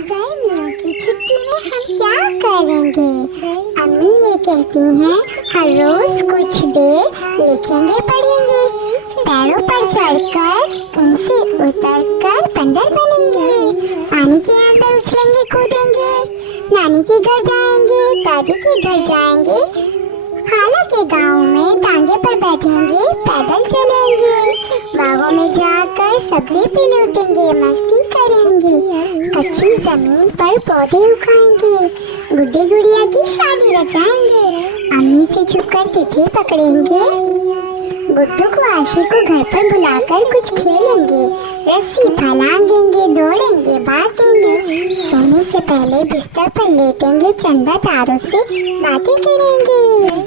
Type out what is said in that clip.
गर्मियों की छुट्टी में हम क्या करेंगे? अम्मी ये कहती हैं हर रोज कुछ देर लिखेंगे पढ़ेंगे, पैरों पर चढ़कर इनसे उतरकर बंदर बनेंगे, पानी के अंदर उछलेंगे कूदेंगे, नानी के घर जाएंगे, दादी के घर जाएंगे, खाला के गांव में टांगे पर बैठेंगे, पैदल चलेंगे, बागों में जाकर सब्जी भी लूटेंगे, मस्ती करेंगे, कच्ची जमीन पर पौधे उगाएंगे, गुड्डे गुड़िया की शादी रचाएंगे, अम्मी से छुपकर चिट्ठी पकड़ेंगे, गुड्डू को आशी को घर पर बुलाकर कुछ खेलेंगे, रस्सी फैलाएंगे, दौड़ेंगे, भागेंगे, सोने से पहले बिस्तर पर लेटेंगे, चंदा तारों से बातें करेंगे।